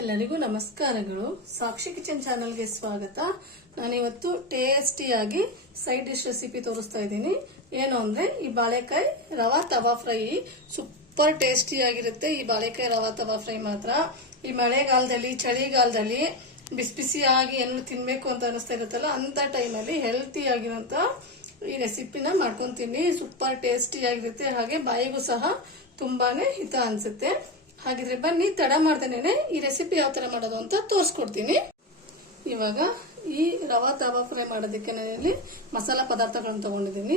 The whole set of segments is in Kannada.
ಎಲ್ಲರಿಗೂ ನಮಸ್ಕಾರಗಳು. ಸಾಕ್ಷಿ ಕಿಚನ್ ಚಾನೆಲ್ಗೆ ಸ್ವಾಗತ. ನಾನಿವತ್ತು ಟೇಸ್ಟಿಯಾಗಿ ಸೈಡ್ ಡಿಶ್ ರೆಸಿಪಿ ತೋರಿಸ್ತಾ ಇದ್ದೀನಿ. ಏನು ಅಂದ್ರೆ ಈ ಬಾಳೆಕಾಯಿ ರವಾ ತವಾ ಫ್ರೈ ಸೂಪರ್ ಟೇಸ್ಟಿಯಾಗಿರುತ್ತೆ. ಈ ಬಾಳೆಕಾಯಿ ರವಾ ತವಾ ಫ್ರೈ ಮಾತ್ರ ಈ ಮಳೆಗಾಲದಲ್ಲಿ ಚಳಿಗಾಲದಲ್ಲಿ ಬಿಸಿ ಬಿಸಿಯಾಗಿ ಏನು ತಿನ್ಬೇಕು ಅಂತ ಅನಿಸ್ತಾ ಇರುತ್ತಲ್ಲ, ಅಂತ ಟೈಮಲ್ಲಿ ಹೆಲ್ತಿ ಆಗಿರೋಂತ ಈ ರೆಸಿಪಿನ ಮಾಡ್ಕೊಂತೀನಿ. ಸೂಪರ್ ಟೇಸ್ಟಿಯಾಗಿರುತ್ತೆ, ಹಾಗೆ ಬಾಯಿಗೂ ಸಹ ತುಂಬಾನೇ ಹಿತ ಅನ್ಸುತ್ತೆ. ಹಾಗಿದ್ರೆ ಬನ್ನಿ ತಡ ಮಾಡ್ದೇನೆ ಈ ರೆಸಿಪಿ ಯಾವ ತರ ಮಾಡೋದು ಅಂತ ತೋರಿಸ್ಕೊಡ್ತೀನಿ. ಇವಾಗ ಈ ರವಾ ತವಾ ಫ್ರೈ ಮಾಡೋದಕ್ಕೆ ನಾನಿಲ್ಲಿ ಮಸಾಲಾ ಪದಾರ್ಥಗಳನ್ನು ತಗೊಂಡಿದ್ದೀನಿ.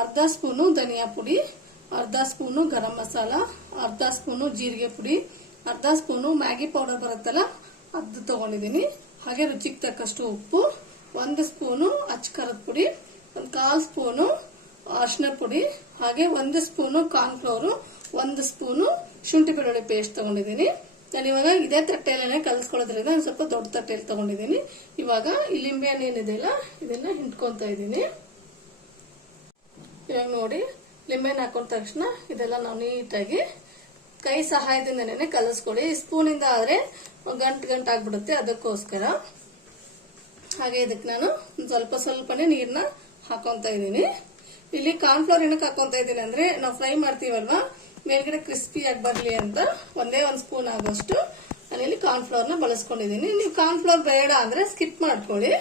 ಅರ್ಧ ಸ್ಪೂನು ಧನಿಯಾ ಪುಡಿ, ಅರ್ಧ ಸ್ಪೂನು ಗರಂ ಮಸಾಲ, ಅರ್ಧ ಸ್ಪೂನು ಜೀರಿಗೆ ಪುಡಿ, ಅರ್ಧ ಸ್ಪೂನು ಮ್ಯಾಗಿ ಪೌಡರ್ ಬರುತ್ತಲ್ಲ ಅದು ತಗೊಂಡಿದ್ದೀನಿ. ಹಾಗೆ ರುಚಿಗೆ ತಕ್ಕಷ್ಟು ಉಪ್ಪು, 1 ಸ್ಪೂನು ಅಚ್ಚಖಾರದ ಪುಡಿ, 1/4 ಸ್ಪೂನು ಅರಿಶಿನ ಪುಡಿ, ಹಾಗೆ 1 ಸ್ಪೂನು ಕಾರ್ನ್ಫ್ಲವರ್, 1 ಸ್ಪೂನು ಶುಂಠಿ ಬೆಳ್ಳುಳ್ಳಿ ಪೇಸ್ಟ್ ತಗೊಂಡಿದ್ದೀನಿ. ನಾನು ಇವಾಗ ಇದೇ ತಟ್ಟೆಯಲ್ಲೇ ಕಲಸ್ಕೊಳ್ಳೋದ್ರಿಂದ ಸ್ವಲ್ಪ ದೊಡ್ಡ ತಟ್ಟೆಯಲ್ಲಿ ತಗೊಂಡಿದ್ದೀನಿ. ಇವಾಗ ಈ ಲಿಂಬೆ ಹಣ್ಣು ಏನಿದೆಯಲ್ಲ ಇದನ್ನ ಹಿಂಡ್ಕೊಂತ ಇದ್ದೀನಿ. ಇವಾಗ ನೋಡಿ, ಲಿಂಬೆ ಹಾಕೊಂಡ ತಕ್ಷಣ ಇದೆಲ್ಲ ನಾವು ನೀಟಾಗಿ ಕೈ ಸಹಾಯದಿಂದನೇ ಕಲಸ್ಕೊಳ್ಳಿ. ಸ್ಪೂನಿಂದ ಆದ್ರೆ ಗಂಟು ಆಗ್ಬಿಡುತ್ತೆ, ಅದಕ್ಕೋಸ್ಕರ. ಹಾಗೆ ಇದಕ್ಕೆ ನಾನು ಸ್ವಲ್ಪ ಸ್ವಲ್ಪನೇ ನೀರ್ನ ಹಾಕೊಂತ ಇದ್ದೀನಿ. ಇಲ್ಲಿ ಕಾರ್ನ್ಫ್ಲವರ್ ಏನಕ್ಕೆ ಹಾಕೊಂತ ಇದ್ದೀನಿ ಅಂದ್ರೆ, ನಾವು ಫ್ರೈ ಮಾಡ್ತೀವಲ್ವಾ, ಮೇಲ್ಗಡೆ ಕ್ರಿಸ್ಪಿ ಆಗಿ ಬರ್ಲಿ ಅಂತ 1 ಸ್ಪೂನ್ ಆಗೋಷ್ಟು ನಾನಿಲ್ಲಿ ಕಾರ್ನ್ಫ್ಲವರ್ ನ ಬಳಸ್ಕೊಂಡಿದ್ದೀನಿ. ನೀವು ಕಾರ್ನ್ಫ್ಲವರ್ ಬೇಡ ಅಂದ್ರೆ ಸ್ಕಿಪ್ ಮಾಡ್ಕೊಳ್ಳಿ.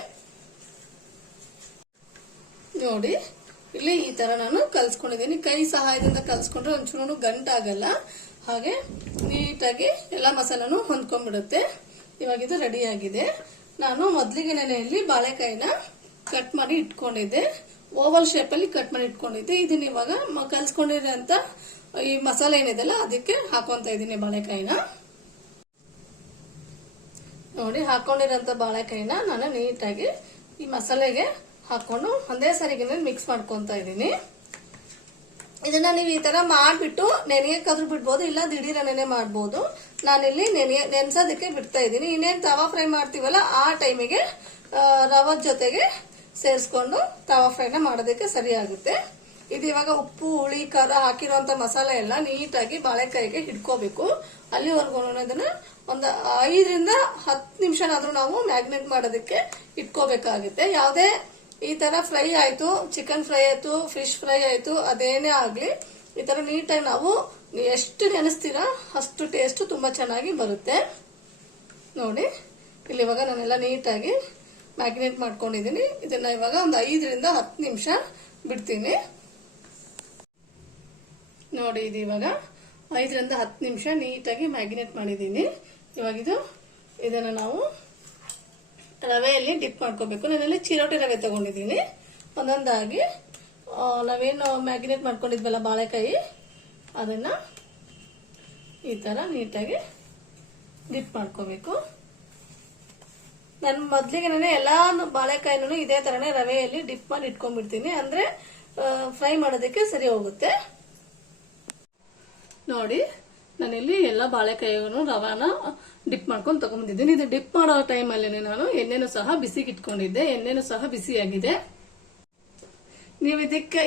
ನೋಡಿ, ಇಲ್ಲಿ ಈ ತರ ನಾನು ಕಲ್ಸ್ಕೊಂಡಿದ್ದೀನಿ. ಕೈ ಸಹಾಯದಿಂದ ಕಲ್ಸ್ಕೊಂಡ್ರೆ ಒಂಚೂರು ಗಂಟಾಗಲ್ಲ, ಹಾಗೆ ನೀಟಾಗಿ ಎಲ್ಲ ಮಸಾಲನು ಹೊಂದ್ಕೊಂಡ್ಬಿಡುತ್ತೆ. ಇವಾಗ ಇದು ರೆಡಿ ಆಗಿದೆ. ನಾನು ಮೊದಲಿಗೆ ನೆನೆಯಲ್ಲಿ ಬಾಳೆಕಾಯಿನ ಕಟ್ ಮಾಡಿ ಇಟ್ಕೊಂಡಿದ್ದೆ, ಓವಲ್ ಶೇಪ್ ಅಲ್ಲಿ ಕಟ್ ಮಾಡಿ ಇಟ್ಕೊಂಡಿದ್ದೆ. ಇದನ್ನ ಇವಾಗ ಕಲ್ಸ್ಕೊಂಡಿರೋಂತ ಈ ಮಸಾಲೆ ಏನಿದೆಲ್ಲ ಅದಕ್ಕೆ ಹಾಕೊಂತ ಇದ್ದೀನಿ ಬಾಳೆಕಾಯಿನ. ನೋಡಿ, ಹಾಕೊಂಡಿರೋಂತ ಬಾಳೆಕಾಯಿನ ನಾನು ನೀಟಾಗಿ ಈ ಮಸಾಲೆಗೆ ಹಾಕೊಂಡು ಒಂದೇ ಸಾರಿಗೆ ಮಿಕ್ಸ್ ಮಾಡ್ಕೊಂತ ಇದ್ದೀನಿ. ಇದನ್ನ ನೀವು ಈ ತರ ಮಾಡ್ಬಿಟ್ಟು ನೆನೆಯಕ್ಕಾದ್ರೂ ಬಿಡ್ಬೋದು, ಇಲ್ಲ ದಿಢೀರ ನೆನೆ ಮಾಡ್ಬೋದು. ನಾನಿಲ್ಲಿ ನೆನ್ಸೋದಕ್ಕೆ ಬಿಡ್ತಾ ಇದ್ದೀನಿ. ಇನ್ನೇನು ತವಾ ಫ್ರೈ ಮಾಡ್ತೀವಲ್ಲ ಆ ಟೈಮಿಗೆ ರವದ ಜೊತೆಗೆ ಸೇರಿಸ್ಕೊಂಡು ತವಾ ಫ್ರೈನ ಮಾಡೋದಕ್ಕೆ ಸರಿ ಆಗುತ್ತೆ. ಇದು ಇವಾಗ ಉಪ್ಪು ಹುಳಿ ಖಾರ ಹಾಕಿರುವಂತ ಮಸಾಲೆ ಎಲ್ಲ ನೀಟಾಗಿ ಬಾಳೆಕಾಯಿಗೆ ಹಿಡ್ಕೋಬೇಕು. ಅಲ್ಲಿವರೆಗೂ ಅದನ್ನ ಒಂದು 5ರಿಂದ 10 ನಿಮಿಷನಾದ್ರೂ ನಾವು ಮ್ಯಾಗ್ನೇಟ್ ಮಾಡೋದಕ್ಕೆ ಇಟ್ಕೋಬೇಕಾಗುತ್ತೆ. ಯಾವುದೇ ಈ ತರ ಫ್ರೈ ಆಯ್ತು, ಚಿಕನ್ ಫ್ರೈ ಆಯ್ತು, ಫಿಶ್ ಫ್ರೈ ಆಯ್ತು, ಅದೇನೇ ಆಗ್ಲಿ ಈ ತರ ನೀಟಾಗಿ ನಾವು ಎಷ್ಟು ನೆನೆಸ್ತೀರಾ ಅಷ್ಟು ಟೇಸ್ಟ್ ತುಂಬಾ ಚೆನ್ನಾಗಿ ಬರುತ್ತೆ. ನೋಡಿ, ಇಲ್ಲಿ ಇವಾಗ ನಾನೆಲ್ಲ ನೀಟಾಗಿ ಮ್ಯಾಗ್ನೇಟ್ ಮಾಡ್ಕೊಂಡಿದ್ದೀನಿ. ಇದನ್ನ ಇವಾಗ ಒಂದು 5ರಿಂದ 10 ನಿಮಿಷ ಬಿಡ್ತೀನಿ. ನೋಡಿ, ಇದು ಇವಾಗ 5ರಿಂದ 10 ನಿಮಿಷ ನೀಟಾಗಿ ಮ್ಯಾಗ್ನೇಟ್ ಮಾಡಿದ್ದೀನಿ. ಇವಾಗ ಇದನ್ನ ನಾವು ರವೆಯಲ್ಲಿ ಡಿಪ್ ಮಾಡ್ಕೋಬೇಕು. ನಾನಲ್ಲಿ ಚಿರೋಟಿ ರವೆ ತಗೊಂಡಿದ್ದೀನಿ. ಒಂದೊಂದಾಗಿ ನಾವೇನು ಮ್ಯಾಗ್ನೇಟ್ ಮಾಡ್ಕೊಂಡಿದ್ವಲ್ಲ ಬಾಳೆಕಾಯಿ, ಅದನ್ನ ಈ ತರ ನೀಟಾಗಿ ಡಿಪ್ ಮಾಡ್ಕೋಬೇಕು. ನಾನು ಮೊದ್ಲಿಗೆ ಎಲ್ಲಾ ಬಾಳೆಕಾಯಿನೂ ಇದೇ ತರನೇ ರವೆಯಲ್ಲಿ ಡಿಪ್ ಮಾಡಿ ಇಟ್ಕೊಂಡ್ಬಿಡ್ತೀನಿ, ಅಂದ್ರೆ ಫ್ರೈ ಮಾಡೋದಕ್ಕೆ ಸರಿ ಹೋಗುತ್ತೆ. ನೋಡಿ, ನಾನಿಲ್ಲಿ ಎಲ್ಲ ಬಾಳೆಕಾಯಿಗೂ ರವಾನ ಡಿಪ್ ಮಾಡ್ಕೊಂಡು ತಗೊಂಡ್ಬಂದಿದ್ದೀನಿ. ಇದು ಡಿಪ್ ಮಾಡೋ ಟೈಮಲ್ಲಿ ನಾನು ಎಣ್ಣೆನೂ ಸಹ ಬಿಸಿಗೆ ಇಟ್ಕೊಂಡಿದ್ದೆ. ಎಣ್ಣೆನೂ ಸಹ ಬಿಸಿಯಾಗಿದೆ. ನೀವು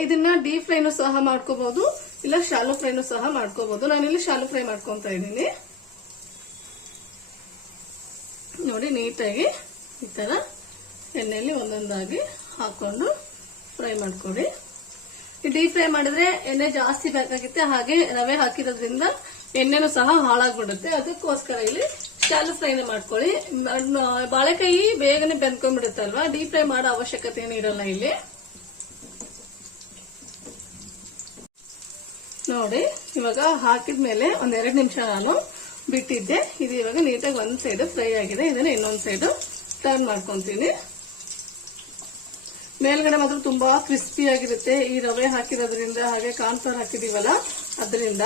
ಇದನ್ನ ಡೀಪ್ ಫ್ರೈನು ಸಹ ಮಾಡ್ಕೋಬಹುದು, ಇಲ್ಲ ಶಾಲೋ ಫ್ರೈನು ಸಹ ಮಾಡ್ಕೋಬಹುದು. ನಾನಿಲ್ಲಿ ಶಾಲೋ ಫ್ರೈ ಮಾಡ್ಕೊಂತ ಇದ್ದೀನಿ. ನೋಡಿ, ನೀಟಾಗಿ ಈ ತರ ಎಣ್ಣೆಯಲ್ಲಿ ಒಂದೊಂದಾಗಿ ಹಾಕೊಂಡು ಫ್ರೈ ಮಾಡ್ಕೊಡಿ. ಡೀಪ್ ಫ್ರೈ ಮಾಡಿದ್ರೆ ಎಣ್ಣೆ ಜಾಸ್ತಿ ಬೇಕಾಗುತ್ತೆ, ಹಾಗೆ ರವೆ ಹಾಕಿರೋದ್ರಿಂದ ಎಣ್ಣೆನೂ ಸಹ ಹಾಳಾಗ್ಬಿಡುತ್ತೆ. ಅದಕ್ಕೋಸ್ಕರ ಇಲ್ಲಿ ಶಾಲೋ ಫ್ರೈನ ಮಾಡ್ಕೊಳ್ಳಿ. ಬಾಳೆಕಾಯಿ ಬೇಗನೆ ಬೆಂದ್ಕೊಂಡ್ಬಿಡುತ್ತೆ ಅಲ್ವಾ, ಡೀಪ್ ಫ್ರೈ ಮಾಡೋ ಅವಶ್ಯಕತೆ ಏನು ಇರಲ್ಲ ಇಲ್ಲಿ. ನೋಡಿ, ಇವಾಗ ಹಾಕಿದ್ಮೇಲೆ 1-2 ನಿಮಿಷ ನಾನು ಬಿಟ್ಟಿದ್ದೆ. ಇದು ಇವಾಗ ನೀಟಾಗಿ ಒಂದ್ ಸೈಡ್ ಫ್ರೈ ಆಗಿದೆ. ಇದನ್ನ ಇನ್ನೊಂದ್ ಸೈಡ್ ಟರ್ನ್ ಮಾಡ್ಕೊಂತೀನಿ. ಮೇಲ್ಗಡೆ ಮಾತ್ರ ತುಂಬಾ ಕ್ರಿಸ್ಪಿ ಆಗಿರುತ್ತೆ ಈ ರವೆ ಹಾಕಿರೋದ್ರಿಂದ, ಹಾಗೆ ಕಾರ್ನ್ಫ್ಲವರ್ ಹಾಕಿದೀವಲ್ಲ ಅದರಿಂದ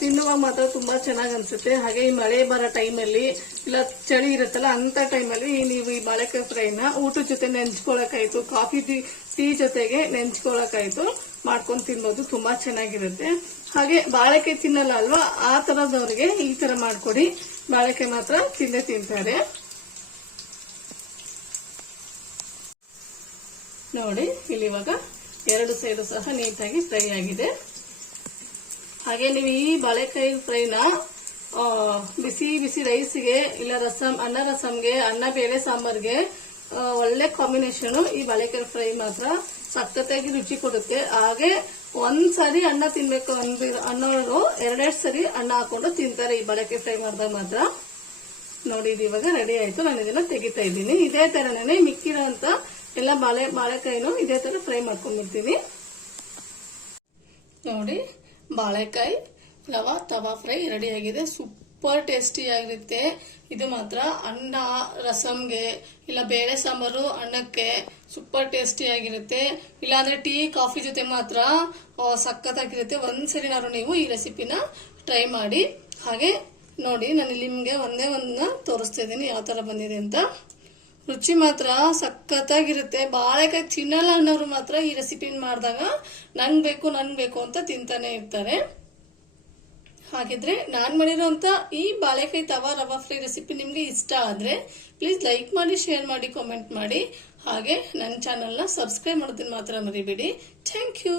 ತಿನ್ನುವಾಗ ಮಾತ್ರ ತುಂಬಾ ಚೆನ್ನಾಗಿ ಅನ್ಸುತ್ತೆ. ಹಾಗೆ ಈ ಮಳೆ ಬರೋ ಟೈಮಲ್ಲಿ ಇಲ್ಲ ಚಳಿ ಇರುತ್ತಲ್ಲ ಅಂತ ಟೈಮಲ್ಲಿ ನೀವು ಈ ಬಾಳೆಕಾಯಿ ಫ್ರೈನ ಊಟದ ಜೊತೆ ನೆಂಚ್ಕೊಳಕಾಯ್ತು, ಕಾಫಿ ಟೀ ಜೊತೆಗೆ ನೆಂಚ್ಕೊಳಕಾಯ್ತು ಮಾಡ್ಕೊಂಡು ತಿನ್ಬೋದು, ತುಂಬಾ ಚೆನ್ನಾಗಿರುತ್ತೆ. ಹಾಗೆ ಬಾಳೆಕಾಯಿ ತಿನ್ನಲ್ಲ ಅಲ್ವಾ, ಆ ತರದವ್ರಿಗೆ ಈ ತರ ಮಾಡ್ಕೊಡಿ, ಬಾಳೆಕಾಯಿ ಮಾತ್ರ ತಿಂತಾರೆ. ನೋಡಿ, ಇಲ್ಲಿ ಇವಾಗ 2 ಸೈಡು ಸಹ ನೀಟಾಗಿ ಫ್ರೈ ಆಗಿದೆ. ಹಾಗೆ ನೀವು ಈ ಬಾಳೆಕಾಯಿ ಫ್ರೈನ ಬಿಸಿ ಬಿಸಿ ರೈಸ್ಗೆ ಇಲ್ಲ ಅನ್ನ ರಸಂಗೆ, ಅನ್ನ ಬೇಳೆ ಸಾಂಬಾರ್ಗೆ ಒಳ್ಳೆ ಕಾಂಬಿನೇಷನ್ ಈ ಬಾಳೆಕಾಯಿ ಫ್ರೈ ಮಾತ್ರ ಸಖತ್ತಾಗಿ ರುಚಿ ಕೊಡುತ್ತೆ. ಹಾಗೆ ಒಂದ್ಸರಿ ಅನ್ನ ತಿನ್ಬೇಕು ಅನ್ನೋರು ಎರಡೆರಡು ಸರಿ ಅನ್ನ ಹಾಕೊಂಡು ತಿಂತಾರೆ ಈ ಬಾಳೆಕಾಯಿ ಫ್ರೈ ಮಾಡಿದಾಗ ಮಾತ್ರ. ನೋಡಿ ಇದು ಇವಾಗ ರೆಡಿ ಆಯ್ತು. ನಾನು ಇದನ್ನ ತೆಗಿತಾ ಇದ್ದೀನಿ. ಇದೇ ತರನೇ ಮಿಕ್ಕಿರೋಂತ ಎಲ್ಲ ಬಾಳೆಕಾಯಿನೂ ಇದೇ ತರ ಫ್ರೈ ಮಾಡ್ಕೊಂಡ್ಬಿಡ್ತೀನಿ. ನೋಡಿ ಬಾಳೆಕಾಯಿ ರವಾ ತವಾ ಫ್ರೈ ರೆಡಿ ಆಗಿದೆ. ಸೂಪರ್ ಟೇಸ್ಟಿ ಆಗಿರುತ್ತೆ ಇದು ಮಾತ್ರ. ಅನ್ನ ರಸಂಗೆ ಇಲ್ಲ ಬೇಳೆ ಸಾಂಬಾರು ಅನ್ನಕ್ಕೆ ಸೂಪರ್ ಟೇಸ್ಟಿ ಆಗಿರುತ್ತೆ. ಇಲ್ಲಾಂದ್ರೆ ಟೀ ಕಾಫಿ ಜೊತೆ ಮಾತ್ರ ಸಖತ್ತಾಗಿರುತ್ತೆ. ಒಂದ್ಸರಿ ನೀವು ಈ ರೆಸಿಪಿನ ಟ್ರೈ ಮಾಡಿ. ಹಾಗೆ ನೋಡಿ ನಾನು ಇಲ್ಲಿ ನಿಮ್ಗೆ ಒಂದೇ ಒಂದನ್ನ ತೋರಿಸ್ತಾ ಇದ್ದೀನಿ ಯಾವ ತರ ಬಂದಿದೆ ಅಂತ. ರುಚಿ ಮಾತ್ರ ಸಖತ್ತಾಗಿರುತ್ತೆ. ಬಾಳೆಕಾಯಿ ತಿನ್ನಲ್ಲ ಅನ್ನೋರು ಮಾತ್ರ ಈ ರೆಸಿಪಿ ಮಾಡಿದಾಗ ನನ್ ಬೇಕು ಅಂತ ತಿಂತಾನೆ ಇರ್ತಾರೆ. ಹಾಗಿದ್ರೆ ನಾನ್ ಮಾಡಿರೋಂತ ಈ ಬಾಳೆಕಾಯಿ ತವಾ ರವಾ ಫ್ರೈ ರೆಸಿಪಿ ನಿಮ್ಗೆ ಇಷ್ಟ ಆದ್ರೆ ಪ್ಲೀಸ್ ಲೈಕ್ ಮಾಡಿ, ಶೇರ್ ಮಾಡಿ, ಕಾಮೆಂಟ್ ಮಾಡಿ. ಹಾಗೆ ನನ್ನ ಚಾನೆಲ್ನ ಸಬ್ಸ್ಕ್ರೈಬ್ ಮಾಡೋದನ್ನ ಮಾತ್ರ ಮರಿಬೇಡಿ. Thank you.